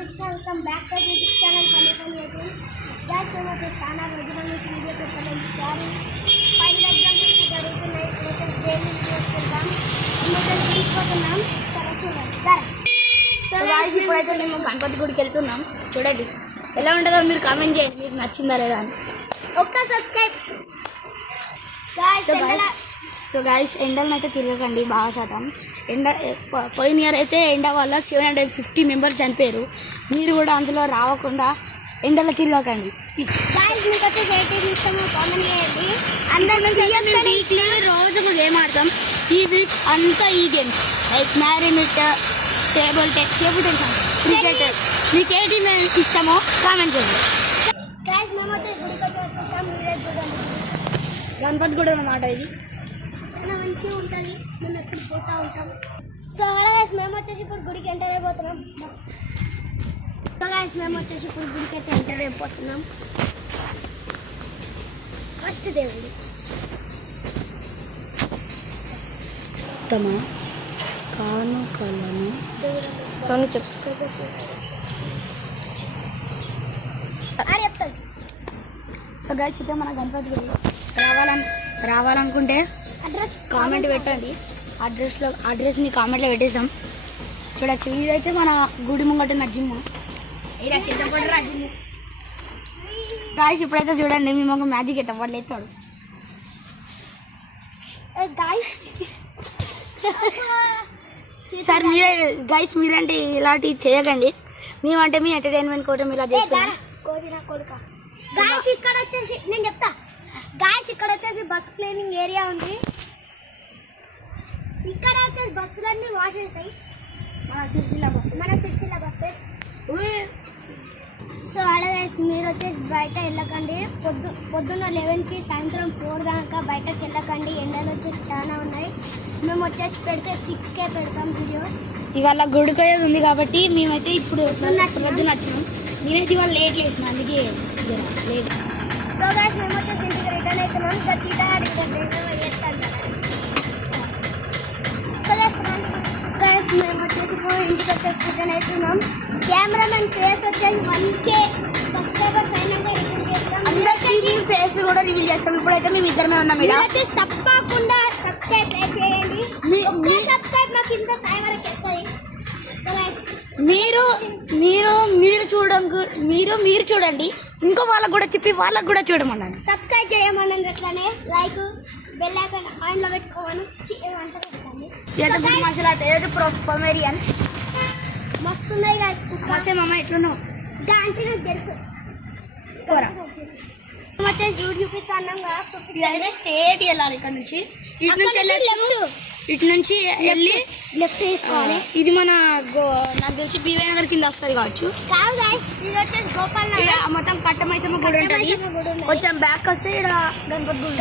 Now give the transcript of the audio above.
Welcome back to YouTube channel Pallepalli gas వచ్చే చాలా రోజుల నుంచి వీడియో పెట్టాలని సారీ ఫైనల్ ఎగ్జామ్స్ జరుగుతున్నాయి. తీసుకుంటున్నాం చాలా చూడండి. సో గాయ్స్ ఇప్పుడైతే మేము గణపతి గుడికి వెళ్తున్నాం. చూడండి ఎలా ఉంటుందో మీరు కామెంట్ చేయండి, మీకు నచ్చిందా లేదా అని. ఒక్క సబ్స్క్రైబ్. సో గాయ్స్ ఎండలను అయితే తిరగకండి బాగా శాతం. పోయిన ఇయర్ అయితే ఎండ వల్ల 750 మెంబర్స్ చనిపోయారు. మీరు కూడా అందులో రావకుండా ఎండలో తిరగకండి. వీక్లీ రోజుకు గేమ్ ఆడతాం. ఈ వీక్ అంతా ఈ గేమ్స్ లైక్ మ్యారీమిట్, టేబుల్ టెన్నిస్, క్రికెట్. మీకు ఏ టీం ఇష్టమో కామెంట్ చేయండి. గణపతి కూడా అన్నమాట ఇది మంచిగా ఉంటుంది. మేము ఎప్పుడు పోతూ ఉంటాం. సో హలో గైస్, మేము వచ్చేసి ఇప్పుడు గుడికి ఎంటర్ అయిపోతున్నాం. ఫస్ట్ దేవుడు తమ కానుకలను సోను చెప్తాను. సో గైస్ అయితే మన గణపతి గుడి రావాలనుకుంటే అడ్రస్ కామెంట్ పెట్టండి. అడ్రస్ని కామెంట్లో పెట్టేసాం. చూడచ్చు, ఇదైతే మన గుడి ముంగట ఉన్న జిమ్. గాయస్ ఇప్పుడైతే చూడండి మేము ఒక మ్యాజిక్ ఎట్ట వాళ్ళు ఎత్తాడు. సార్ మీరే గైస్, మీరంటే ఇలాంటివి చేయకండి. మేమంటే మీ ఎంటర్టైన్మెంట్ కోసం ఇలా చేస్తున్నాం. ఇక్కడ వచ్చేసి నేను చెప్తా గాయస్, ఇక్కడ వచ్చేసి బస్ క్లీనింగ్ ఏరియా ఉంది. ఇక్కడ వచ్చేసి బస్సులన్నీ వాష్ అవుతాయి. మన సిరిసిల్ల బస్సెస్. సో అలా మీరు వచ్చేసి బయట వెళ్ళకండి. పొద్దున్న 11కి సాయంత్రం 4 దాకా బయటకు వెళ్ళకండి. ఎండలు వచ్చేసి చాలా ఉన్నాయి. మేము వచ్చేసి పెడితే 6K పెడతాం వీడియోస్. ఇవాళ గుడికోయేది ఉంది కాబట్టి మేమైతే ఇప్పుడు పొద్దున్న వచ్చినాం. నేనైతే ఇవాళ లేట్ లేచిన, అందుకే లేట్. సో గాయస్ మేము వచ్చేసి ఇంటికి రిటర్న్ అవుతున్నాం. సో మేము వచ్చేసి ఇంటికి వచ్చేసి రిటర్న్ అవుతున్నాం. కెమెరామెన్ ఫేస్ వచ్చేసి 1K సబ్స్క్రైబర్స్ అయినా రివీల్ చేస్తాం. అందరికీ ఫేస్ కూడా రివీల్ చేస్తాం. ఇప్పుడైతే మేము ఇద్దరమే ఉన్నాం. వచ్చేసి తప్పకుండా సబ్స్క్రైబ్ చేయండి. సబ్స్క్రైబ్ మాకు ఇంత సాయం వరకు ఎక్కువ. మీరు చూడండి, ఇంకో వాళ్ళకు కూడా చెప్పి వాళ్ళకు కూడా చూడమన్నాను. సబ్స్క్రైబ్ చేయమన్నాను. అట్లానే లైక్ బెల్ ఐకాన్ ఆన్లో పెట్టుకోమని మస్తున్నాయి గాయస్. మమ్మ ఎట్లున్నావు అంటే నాకు తెలుసు. చూపిస్తాను. స్టేట్ వెళ్ళాలి. ఇక్కడ నుంచి ఇటు నుంచి వెళ్ళి లెఫ్ట్ తీసుకోవాలి. ఇది మన నాకు తెలిసి బీవీ నగర్ కింద వస్తుంది కావచ్చు. మొత్తం కట్టమైసమ్మ గుడి ఉంటుంది. కొంచెం బ్యాక్ వస్తే ఇక్కడ గణపతి గుడి.